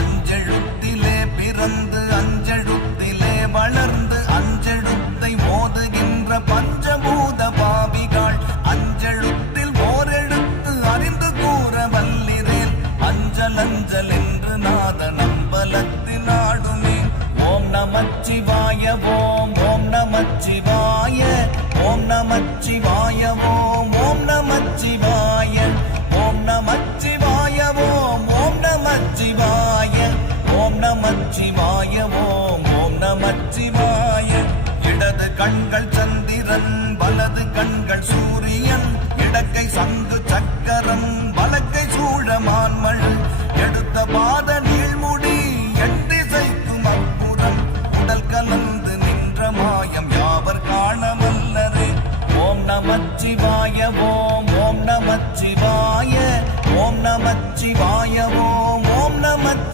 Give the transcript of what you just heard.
அஞ்செழுத்திலே பிறந்து அஞ்செழுத்திலே வளர்ந்து அஞ்செழுத்தை மோதுகின்ற பஞ்சபூத பாவிகள் அஞ்செழுத்தில் ஓரெழுத்து அறிந்து கூற வல்லிரேல் அஞ்சல் அஞ்சல் என்று நாத நம்பலத்தில் ஆடுமே. ஓம் நமச்சிவாய ஓம் ஓம் நமச்சிவாய ஓம் நமச்சிவாய ஓம் ஓம் நமச்சிவாய ஓம் நமச்சிவாய ஓம் ஓம் நமச்சிவாய ஓம் நமச்சிவாய ஓம் ஓம் நமச்சிவாய. இடது கண்கள் சந்திரன் வலது கண்கள் சூரியன் இடக்கை சங்கு சக்கரம் வலக்கை சூழமான்மழ் எடுத்த பாத